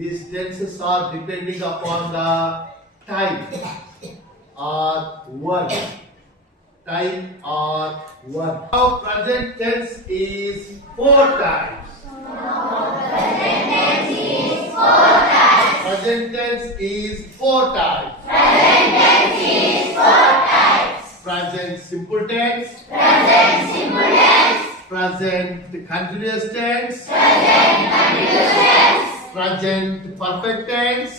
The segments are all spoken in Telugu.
These tenses are depending upon the type or word. Type or word. Now present tense is 4 times. Present tense is 4 times. Present simple tense. Present continuous tense. Present perfect tense.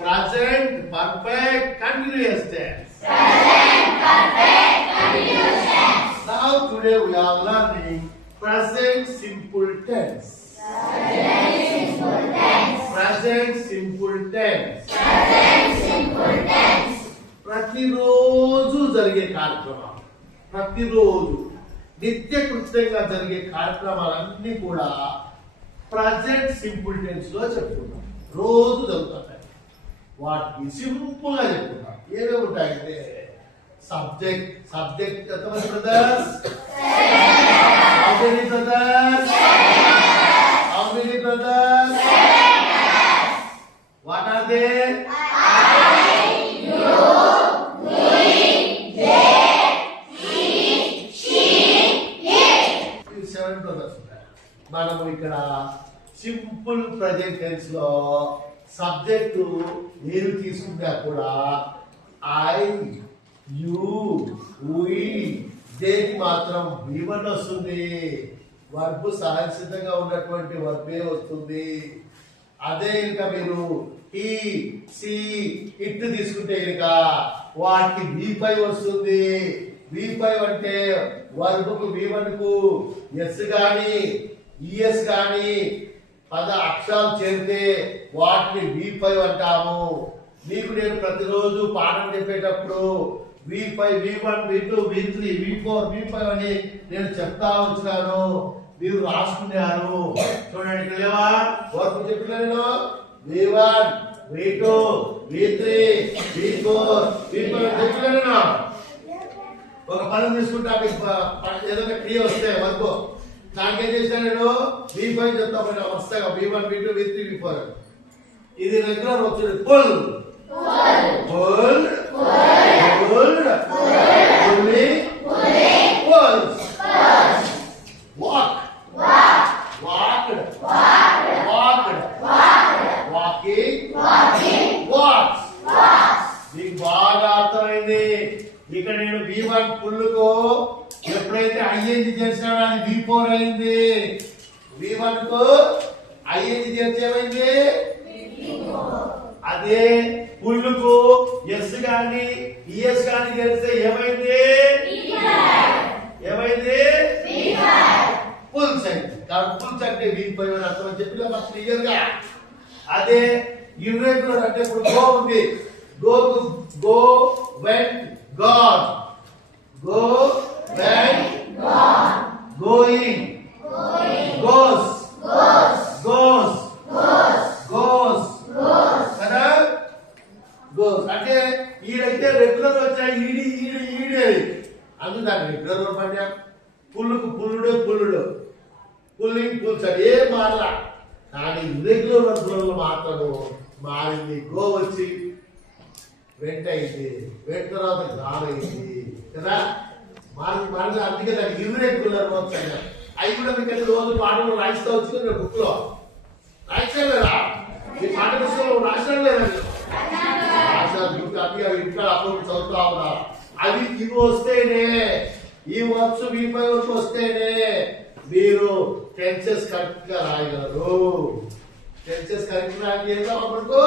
Present perfect continuous tense. Now today we are learning present simple tense. Present simple tense. ప్రతిరోజు జరిగే కార్యక్రమాలు, ప్రతిరోజు నిత్య కృత్యంగా జరిగే కార్యక్రమాలన్నీ కూడా ప్రజెంట్ సింపుల్ టెన్స్ లో చెప్పుకుంటాం. రోజు జరుగుతుంటాయి. వాటికి సింపుల్ గా చెప్పుకుంటాం. ఏమేమి ఉంటాయంటే సబ్జెక్ట్ ఎంతమంది brothers? How many brothers? What are they? మనము ఇక్కడ సింపుల్ ప్రజెంట్ టెన్స్ లో సబ్జెక్టు ఏమి తీసుకుంటా కూడా ఐ, యు, వి, దేనికి మాత్రం V1 వస్తుంది. వర్బ్ సహజసిద్ధంగా ఉన్నటువంటి వర్బే వస్తుంది. అదే ఇంకా మీరు ఈ, సి, ఇట్ తీసుకుంటే కనుక వాటికి V5 వస్తుంది. V5 అంటే వర్బ్ V1 కు ఎస్ గాని ఈఎస్ గాని పద అక్షరాలు చేరితే వాటిని V5 అంటాము. మీకు నేను ప్రతిరోజు పాఠం చెప్పేటప్పుడు V5, V1, V2, V3, V4, V5 అని నేను చెప్తా వచ్చినాను. మీరు రాసుకున్నారు. చూడండి ఇక్కడ లేవా వర్క్ చెప్పినాను. V1, V2, V3, V4, V5 చెప్పినాను. ఒక పదం తీసుకుంటా ఏదైనా క్రియ వస్తే వర్క్ దానికి ఏం చేశాను నేను V5 చెప్తా వస్తాయి. V1, V2, V3, V4 ఇది రెగ్యులర్ వచ్చింది. Pull pull walk, walked, walking, walks. మీకు బాగా అర్థమైంది. ఇక్కడ నేను V1 పుల్లుకు ఎప్పుడైతే ఐఎన్జి చేసినాడో అది V4 అయింది. V1 కు ఐఎన్జి చేర్చి ఏమైంది? అదే పుల్లుకు ఎస్ గాని ఈఎస్ గాని చేస్తే ఏమైంది? పుల్స్ అయింది. కాబట్టి పుల్స్ అంటే V5 అని అర్థం చెప్పిన ఫస్ట్ క్లియర్ గా. అదే ఇర్రెగ్యులర్ అంటే ఇప్పుడు గో ఉంది. Go went gone, go went going, goes కదా. గోస్ అంటే ఈడైతే రెగ్యులర్ వచ్చాయి. ఈడి అందుకు దాన్ని రెగ్యులర్ పడ్డా. పుల్లుకు పుల్లుడు, పుల్లింగ్ పుల్స్ అని ఏం మారలా. కానీ ఇర్రెగ్యులర్ వర్గంలో మాత్రం మారింది. గో వచ్చి వెంట అయింది, వెంట తర్వాత గాన్ అయింది కదా. మారింది అందుకే దానికి ఇర్రెగ్యులర్ వర్క్స్ అన్నారు. అవి కూడా మీకు రోజు పాటలు రాయిస్తూ వచ్చింది బుక్ లో. రాయించారు లేదా? ఈ పాఠ పుస్తకంలో రాసినారు లేదా? ఇంకా అప్పుడు చదువుతా ఉన్నా. అవి ఇవి వస్తేనే, ఈ వర్క్స్ V5 వరకు వస్తేనే మీరు టెన్సెస్ కరెక్ట్ గా రాయగలరు. టెన్సెస్ కరెక్ట్ రాయడానికి ఏం కావాలి మనకు?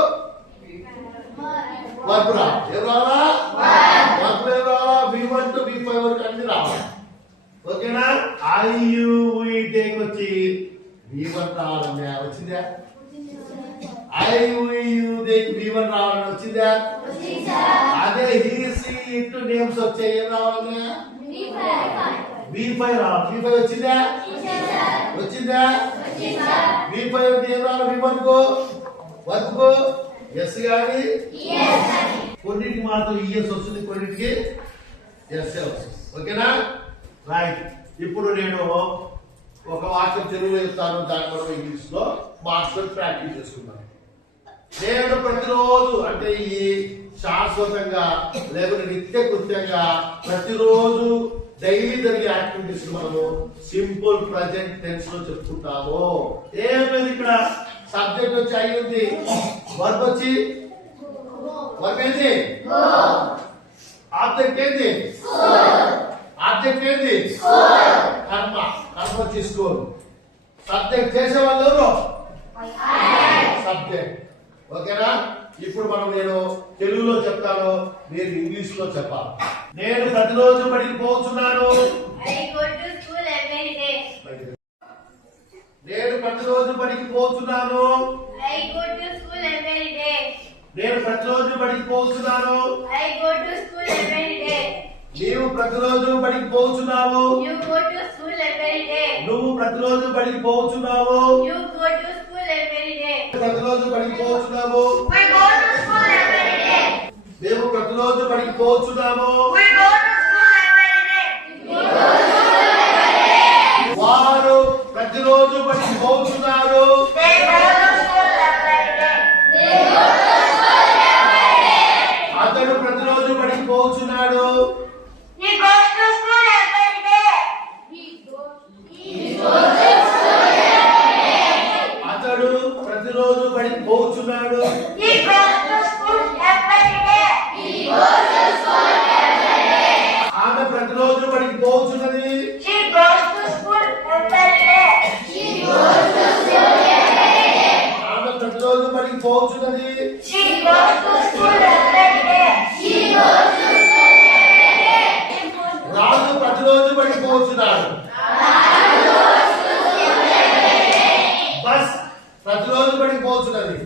వర్బ్ రావాలి. ఏం రావాలా? వర్బ్ ఏం రావాలా? V1 to V5 వరకు అన్ని రావాలి. ఓకేనా? ఐ, యు, వి, టేక్ వచ్చి V1 రావాలన్నా వచ్చిందా? ఐ, యు, టేక్ V1 రావాలని వచ్చిందా? అదే హీ, సి, ఇట్ నేమ్స్ వచ్చాయి. ఏం రావాలన్నా? V5 రావాలి. V5 వచ్చిందా? V5 అంటే ఏం రావాలి? V1 కు వర్బ్ కు ఎస్ గాని కొన్నిటికి మాత్రం ఈఎస్ వస్తుంది, కొన్నిటికి ఎస్ వస్తుంది. ఓకేనా? రైట్. ఇప్పుడు నేను ఒక వాక్యం తెలుగులో చెప్తాను, దాని మనం ఇంగ్లీష్ లో మాస్టర్ ప్రాక్టీస్ చేసుకుందాం. నేను ప్రతిరోజు అంటే ఈ శాశ్వతంగా లేకపోతే నిత్య కృత్యంగా ప్రతిరోజు డైలీ జరిగే యాక్టివిటీస్ మనము సింపుల్ ప్రజెంట్ టెన్స్ లో చెప్పుకుంటాము. ఏమైంది ఇక్కడ సబ్జెక్ట్ వచ్చి అయ్యింది, వర్బ్ వచ్చి వర్బ్ ఏంది, ఆబ్జెక్ట్ ఏంది, ఆబ్జెక్ట్ ఏంది, కర్మ, కర్మ వచ్చి స్కూల్. సబ్జెక్ట్ చేసే వాళ్ళు ఎవరు, సబ్జెక్ట్. ఓకేనా? ఇప్పుడు నేను తెలుగులో చెప్తాను, మీరు ఇంగ్లీష్ లో చెప్పాలి. నేను ప్రతిరోజు బడికి పోతున్నాను. నేను ప్రతిరోజు బడికి పోతున్నాను. నేను ప్రతిరోజు బడికి పోతున్నాను. నీవు ప్రతిరోజు బడికి పోతున్నావు. నువ్వు ప్రతిరోజు బడికి పోతున్నావు. ప్రతిరోజు బడికి పోతున్నాము. మేము ప్రతిరోజు బడికి పోతున్నాము. వారు ప్రతిరోజు బడికి పోతున్నారు. అతడు ప్రతిరోజు బడికి పోతున్నాడు. అతడు ప్రతిరోజు బడికి పోతున్నాడు. ఆమె ప్రతిరోజు బడికి పోతున్నది. ఆమె ప్రతిరోజు బడికి పోతున్నది. రాజు ప్రతిరోజు బడికి పోతున్నాడు. బస్ ప్రతిరోజు బడికి పోతున్నది.